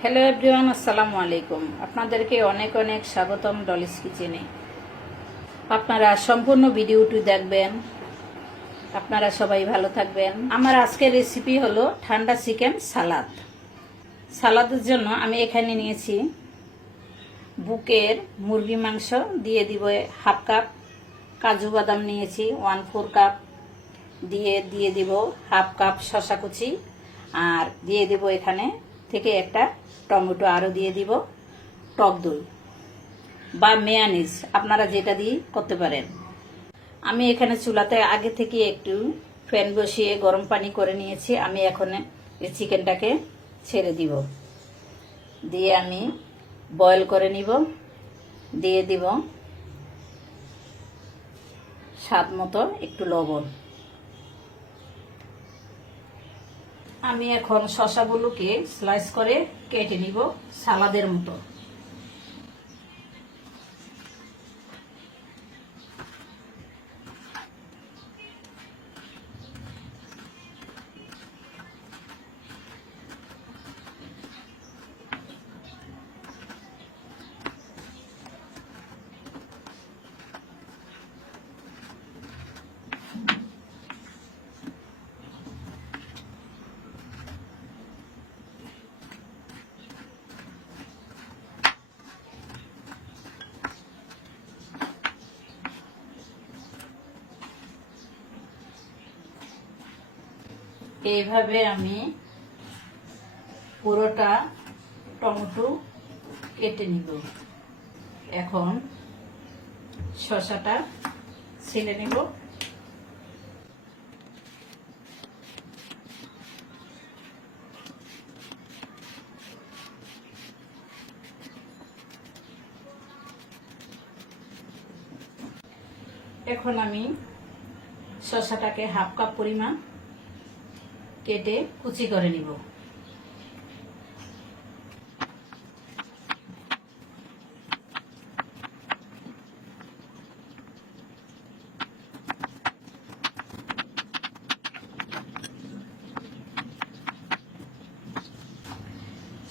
Hello everyone আসসালামু আলাইকুম আপনাদেরকে অনেক অনেক স্বাগতম ডলিস কিচেনে আপনারা সম্পূর্ণ ভিডিওটি দেখবেন। আপনারা সবাই ভালো থাকবেন। আমার আজকের রেসিপি হলো ঠান্ডা চিকেন সালাদ। সালাদের জন্য আমি এখানে নিয়েছি বুকের মুরগি মাংস, দিয়ে দিব হাফ কাপ কাজু বাদাম নিয়েছি ওয়ান ফোর কাপ দিয়ে দিয়ে দিব হাফ কাপ শশা কুচি। আর দিয়ে দিব এখানে থেকে একটা টমেটো আরও দিয়ে দিব, টক দই বা মেয়ানিজ আপনারা যেটা দিয়ে করতে পারেন। আমি এখানে চুলাতে আগে থেকে একটু ফ্যান বসিয়ে গরম পানি করে নিয়েছি। আমি এখন এই চিকেনটাকে ছেড়ে দিব। দিয়ে আমি বয়েল করে নিব। দিয়ে দিব স্বাদ মতো একটু লবণ। আমি এখন শশাগুলোকে স্লাইস করে কেটে নিব সালাদের মতো। এইভাবে আমি পুরোটা টমেটো কেটে নিব। এখন শসাটা ছেলে নিব। এখন আমি শসাটাকে হাফ কাপ পরিমাণ কেটে কুচি করে নিব।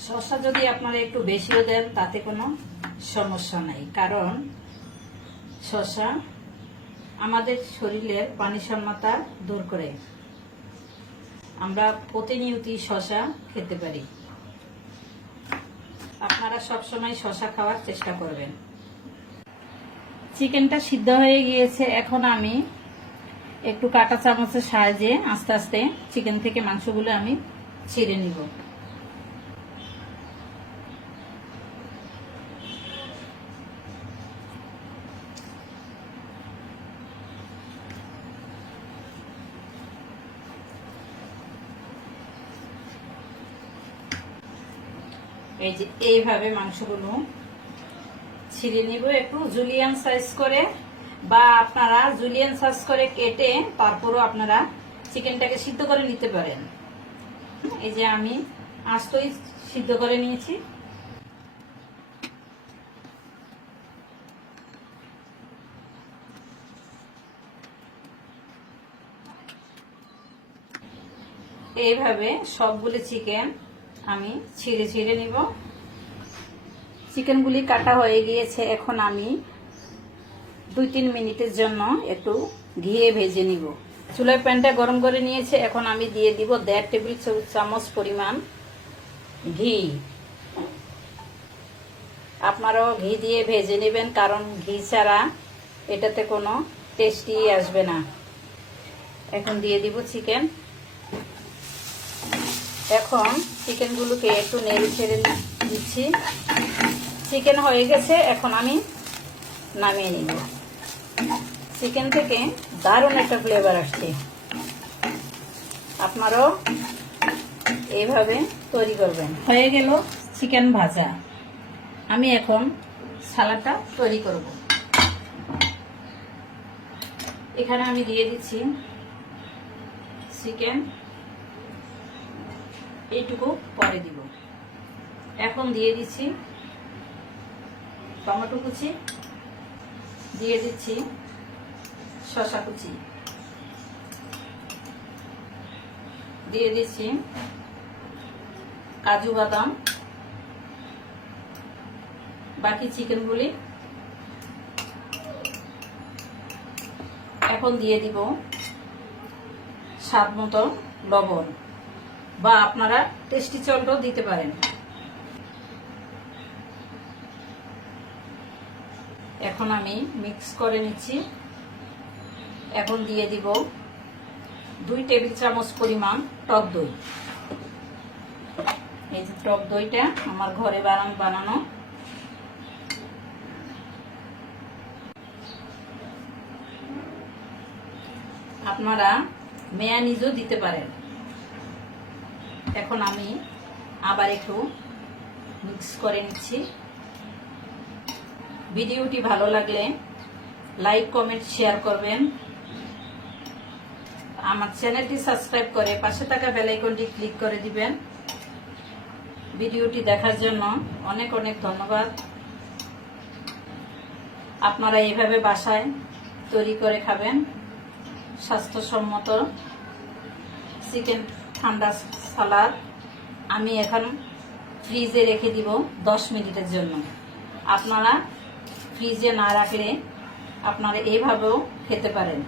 শসা যদি আপনারা একটু বেশিও দেন, তাতে কোনো সমস্যা নাই। কারণ শসা আমাদের শরীরের পানি শূন্যতা দূর করে। আমরা প্রতিনিয়তই শশা খেতে পারি। আপনারা সবসময় শশা খাওয়ার চেষ্টা করবেন। চিকেনটা সিদ্ধ হয়ে গিয়েছে। এখন আমি একটু কাটা চামচের সাহায্যে আস্তে আস্তে চিকেন থেকে মাংসগুলো আমি ছিঁড়ে নিব। এই যে এইভাবে মাংসগুলো ছিঁড়ে নিব, একটু জুলিয়ান সাইজ করে, বা আপনারা জুলিয়ান সাইজ করে কেটে তারপরও আপনারা চিকেনটাকে সিদ্ধ করে নিতে পারেন। এই যে আমি আস্তই সিদ্ধ করে নিয়েছি। এইভাবে সবগুলো চিকেন আমি ছিঁড়ে ছিঁড়ে নিব। চিকেনগুলি কাটা হয়ে গিয়েছে, এখন আমি দুই তিন মিনিটের জন্য একটু ঘিয়ে ভেজে নিব। চুলার প্যানটা গরম করে নিয়েছে, এখন আমি দিয়ে দিব দেড় টেবিল চামচ পরিমাণ ঘি। আপনারাও ঘি দিয়ে ভেজে নেবেন, কারণ ঘি ছাড়া এটাতে কোনো টেস্টি আসবে না। এখন দিয়ে দিব চিকেন। এখন চিকেনগুলোকে একটু নেড়ে ছেড়ে দিচ্ছি। চিকেন হয়ে গেছে, এখন আমি নামিয়ে নিব। চিকেন থেকে দারুণ একটা ফ্লেভার আসছে। আপনারাও এইভাবে তৈরি করবেন। হয়ে গেল চিকেন ভাজা। আমি এখন সালাডটা তৈরি করব। এখানে আমি দিয়ে দিচ্ছি চিকেন এইটুকু পরে দিব। এখন দিয়ে দিচ্ছি টমেটো কুচি, দিয়ে দিচ্ছি শশা কুচি, দিয়ে দিচ্ছি কাজু বাদাম, বাকি চিকেনগুলি এখন দিয়ে দিব স্বাদ মতো লবণ। বা আপনারা টেস্টি চলটাও দিতে পারেন। এখন আমি মিক্স করে নিচ্ছি। এখন দিয়ে দিব দুই টেবিল চামচ পরিমাণ টক দই। এই যে টক দইটা আমার ঘরে বানানো বানানো। আপনারা মেয়ানিজও দিতে পারেন। এখন আমি আবার একটু মিক্স করে নিচ্ছি। ভিডিওটি ভালো লাগলে লাইক কমেন্ট শেয়ার করবেন। আমার চ্যানেলটি সাবস্ক্রাইব করে পাশে থাকা বেলাইকনটি ক্লিক করে দিবেন। ভিডিওটি দেখার জন্য অনেক অনেক ধন্যবাদ। আপনারা এইভাবে বাসায় তৈরি করে খাবেন। স্বাস্থ্যসম্মত। চিকেন ঠান্ডা সালাদ আমি এখন ফ্রিজে রেখে দিব দশ মিনিটের জন্য। আপনারা ফ্রিজে না রাখলে আপনারা এইভাবেও খেতে পারেন।